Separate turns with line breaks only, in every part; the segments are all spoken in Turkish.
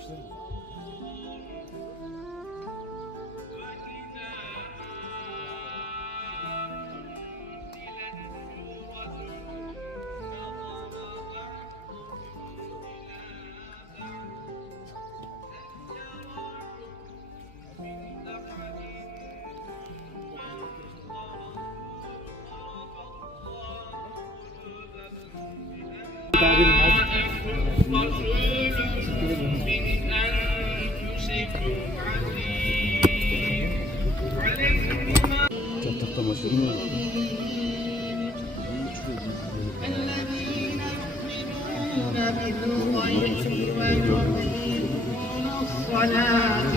Yapmışlar mı? Çatlakta maşallah mı?
الذين يؤمنون بالغيب ويقيمون الصلاة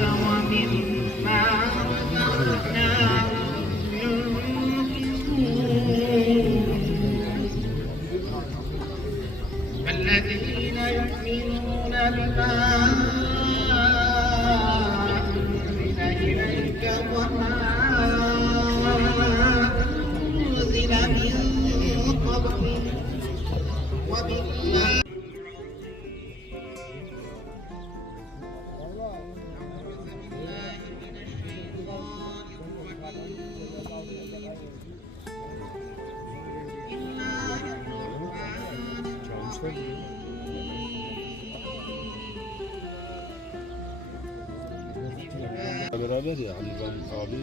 Beraber ya Ali ben abi.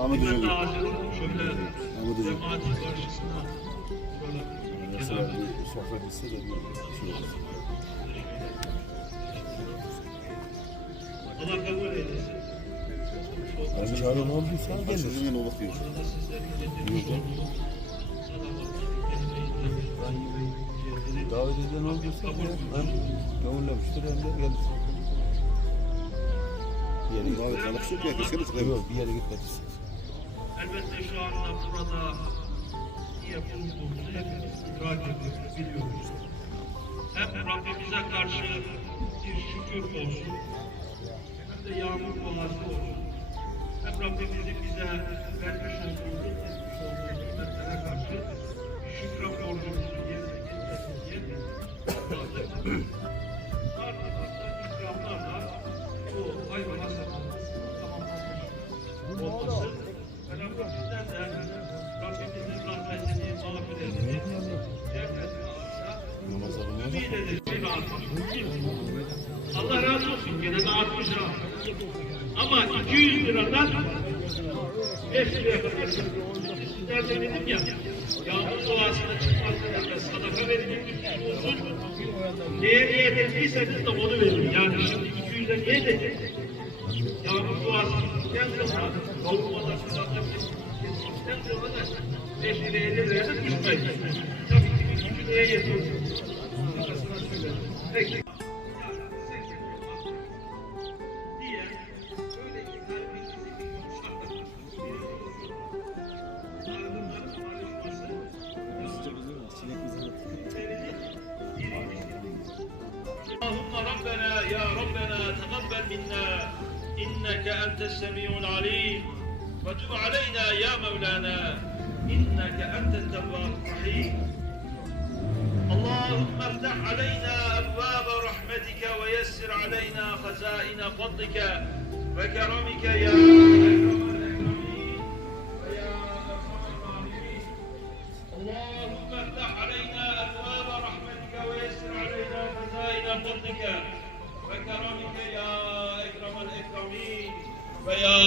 Ahmet Hoca gibi.
Şöyle
Ahmet Hoca.
cemaatin karşısına şöyle
Mesela bir sohbet etse de bir şey olur.
Allah kabul eylesin.
Ben çağrı ne olduysa gelir.
Sizin o bakıyor.
Canım. Davet eden olduysa hem gönüllemiştir hem de gelir. Bir yere
alıp yok ya keşke de çıkayım.
Yok bir yere gitmez.
Elbette şu anda burada niye bulunduğumuzu hepimiz idrak ediyoruz, biliyoruz. Hem Rabbimize karşı bir şükür olsun, hem de yağmur duası olsun. Hem Rabbimizin bize vermiş olduğu, etmiş olduğu nimetlere karşı şükran borcumuzu yerine getirsin diye gene de 60 lira. Ama 200 liradan 5 liraya kadar sizler de dedim ya yağmur duasına çıkmazsa da sadaka kişi olsun. Neye niyet ettiyseniz de onu verin. Yani şimdi 200'e niyet edin. Yağmur bittikten sonra kavurmada filanla bittikten sonra da 5 liraya 50 liraya da düşmeyin. Tabii ki bir gücü neye yetiyor? Şakasına söyledim. Peki. أنت السميع العليم. وتب علينا يا مولانا إنك أنت التواب الرحيم. اللهم افتح علينا أبواب رحمتك ويسر علينا خزائن فضلك وكرمك يا أرحم الراحمين. اللهم افتح علينا أبواب رحمتك ويسر علينا خزائن فضلك وكرمك يا ve ya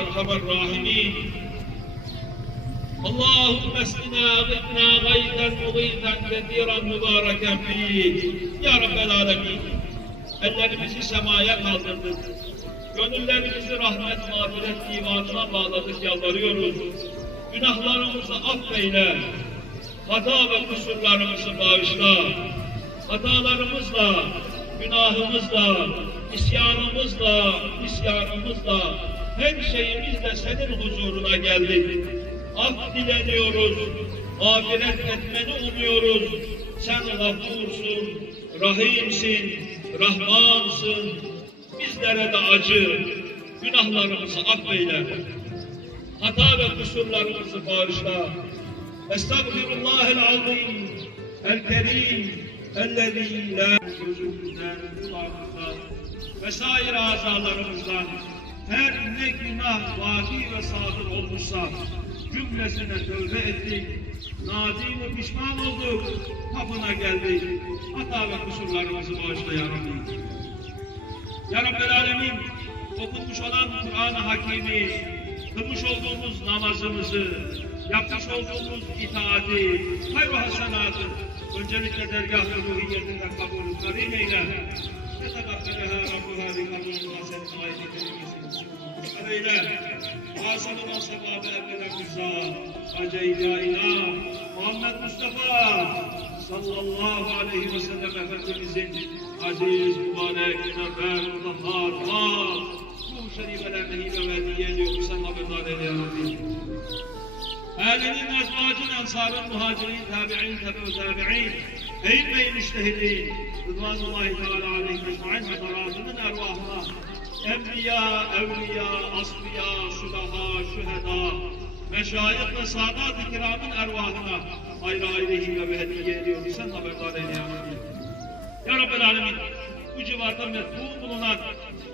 erhamer rahimin. Allahümme esnina gıdna gayden mugiden kesiren mübareken fiyik. Ya Rabbel Alemin. Ellerimizi semaya kaldırdık. Gönüllerimizi rahmet, mağfiret divanına bağladık, yalvarıyoruz. Günahlarımızı affeyle. Hata ve kusurlarımızı bağışla. Hatalarımızla, günahımızla, isyanımızla, isyanımızla, her şeyimizle senin huzuruna geldik. Af dileniyoruz, mağfiret etmeni umuyoruz. Sen gafursun, rahimsin, rahmansın. Bizlere de acı, günahlarımızı affeyle. Hata ve kusurlarımızı bağışla. Estağfirullahel azim, el kerim, ellezî la gözümüzden vesaire azalarımızdan her ne günah vaki ve sadır olmuşsa cümlesine tövbe ettik. Nadim ve pişman olduk. Kapına geldik. Hata ve kusurlarımızı bağışla ya Rabbi. Ya Rabbel Alemin okunmuş olan Kur'an-ı Hakimi, kılmış olduğumuz namazımızı, yapmış olduğumuz itaati, hayr-ı hasenatı, öncelikle dergah-ı ruhiyetinde kabul karim eyle. فتقبلها ربها بقبول حسن غير كلمة أبينا واصل من صلى بأبنا النزار وجينا إلى محمد مصطفى صلى الله عليه وسلم Efendimizin aziz, mübarek, münevver, mutahhar, hak, bu şerifelerine hibe ve diye diyor musallam edade ya Rabbi. Âlinin, ezvacın, ensarın, muhacirin, tabi'in, tefe-i tabi'in, eğilmeyin müştehidin, Rıdvanullahi Teala aleyhi ecmaîn ve daratının ervahına, enbiya, evliya, asfiya, şudaha, şüheda, meşayih ve sadat-ı kiramın ervahına ayrı ayrı hibe ve hediye ediyor. Sen haberdar eyle ya Rabbi. Ya Rabbel Alemin, bu civarda metbu bulunan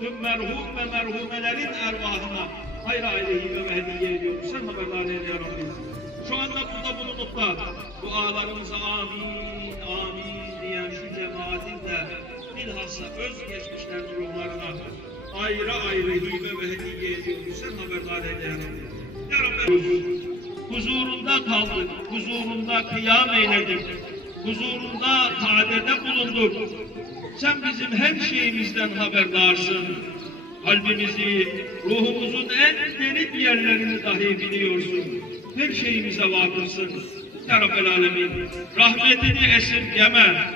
tüm merhum ve merhumelerin ervahına ayrı ayrı hibe ve hediye ediyoruz. Sen haberdar eyle ya Rabbi. Şu anda burada bulunup da dualarımıza amin, amin diyen şu cemaatin de bilhassa özgeçmişlerin ruhlarına ayrı ayrı hibe ve hediye ediyoruz. Sen haberdar Rabbi. Ya Rabbi, huzurunda kaldık, huzurunda kıyam eyledik, huzurunda taadede bulunduk. Sen bizim her şeyimizden haberdarsın. Kalbimizi, ruhumuzun en derin yerlerini dahi biliyorsun. Her şeyimize vakıfsın. Ya Rabbel Alemin, rahmetini esirgeme,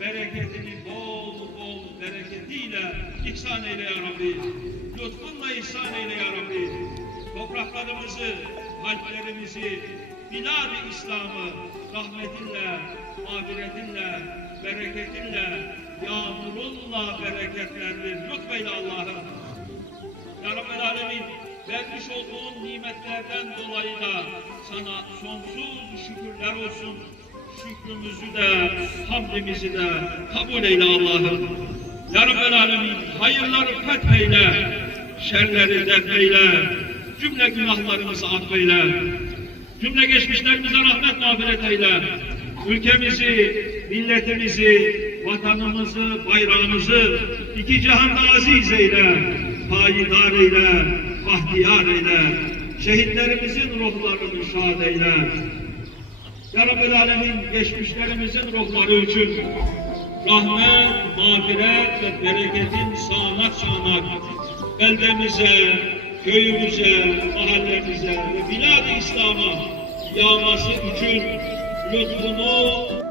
bereketini bol bol bereketiyle ihsan eyle ya Rabbi. Lütfunla ihsan eyle ya Rabbi. Topraklarımızı, kalplerimizi, bilad-ı İslam'ı rahmetinle, mağfiretinle, bereketinle, yağmurunla bereketlendir. Lütfeyle Allah'ım. Ya Rabbel Alemin, vermiş olduğun nimetlerden dolayı da sana sonsuz şükürler olsun. Şükrümüzü de, hamdimizi de kabul eyle Allah'ım. Ya Rabbel Alemin, hayırları fetheyle, şerleri defeyle, cümle günahlarımızı affeyle, cümle geçmişlerimize rahmet mağfiret eyle, ülkemizi, milletimizi, vatanımızı, bayrağımızı iki cihanda aziz eyle, payidar eyle, bahtiyar eyle, şehitlerimizin ruhlarını şad eyle. Ya Rabbel Alemin geçmişlerimizin ruhları için rahmet, mağfiret ve bereketin sağanak sağanak beldemize, köyümüze, mahallemize ve bilad-ı İslam'a yağması için lütfunu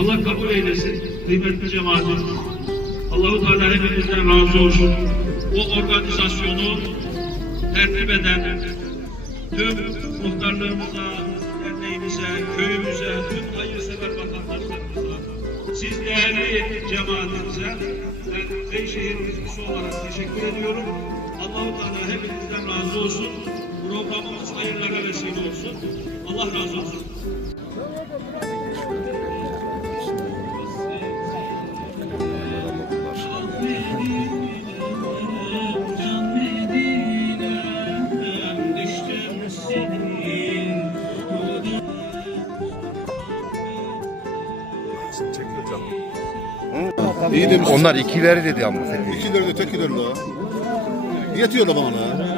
Allah kabul eylesin kıymetli cemaatim. Allahu Teala hepinizden razı olsun. Bu organizasyonu tertip eden tüm muhtarlarımıza, derneğimize, köyümüze, tüm hayırsever vatandaşlarımıza, siz değerli cemaatimize ben Beyşehir Hizbisi olarak teşekkür ediyorum. Allahu Teala hepinizden razı olsun. Programımız hayırlara vesile olsun. Allah razı olsun.
İyi demiş.
Onlar ikileri dedi ama senin.
İkileri de tekileri de. Yetiyor da bana.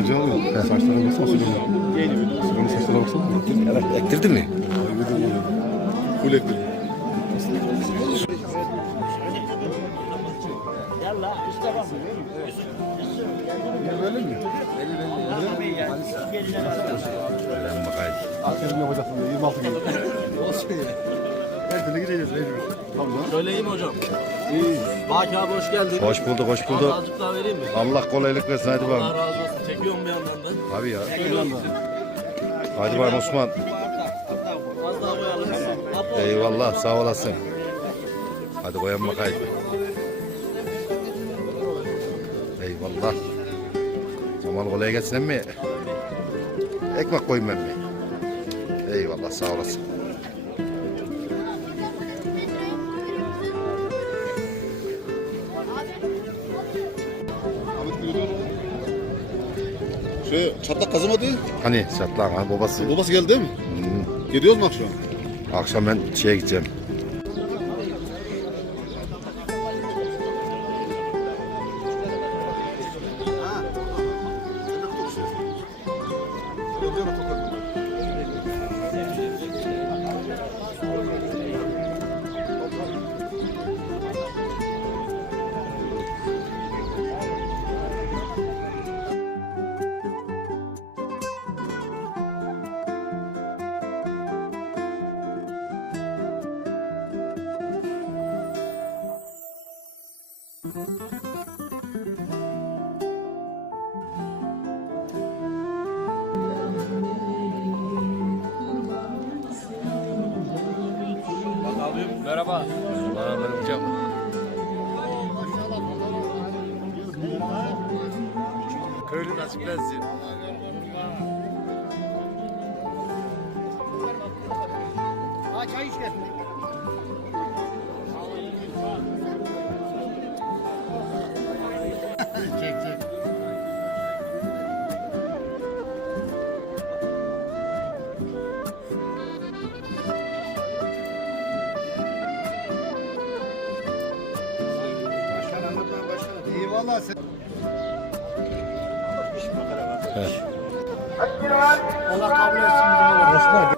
Acaba saçlara baksana Süleyman. Süleyman'ın saçlara baksana.
Ektirdin mi? Akşam yapacaksın diye 26 gün. Olsun ya. Her türlü gideceğiz mecbur. Tamam.
Söyleyeyim hocam.
İyi.
Baki abi hoş geldin.
Hoş bulduk, hoş bulduk.
Azıcık daha vereyim mi?
Allah kolaylık versin hadi
Allah
bakalım.
razı olsun. Çekiyorum bir yandan da.
Abi ya.
Size.
Hadi bakalım Osman.
Az daha koyalım.
Eyvallah sağ olasın. Hadi koyalım bakayım. Eyvallah. Zaman kolay gelsin mi? Ekmek koyayım ben mi? Eyvallah sağ olasın.
Şey çatlak kazımadı.
Hani Çatlağın ha babası.
Babası geldi değil mi?
Hmm,
Gidiyoruz mu akşam?
akşam ben şeye gideceğim.
Merhaba.
Merhaba hocam. Köylü nasiplensin.
Eyvallah sen. Allah kabul etsin Osman.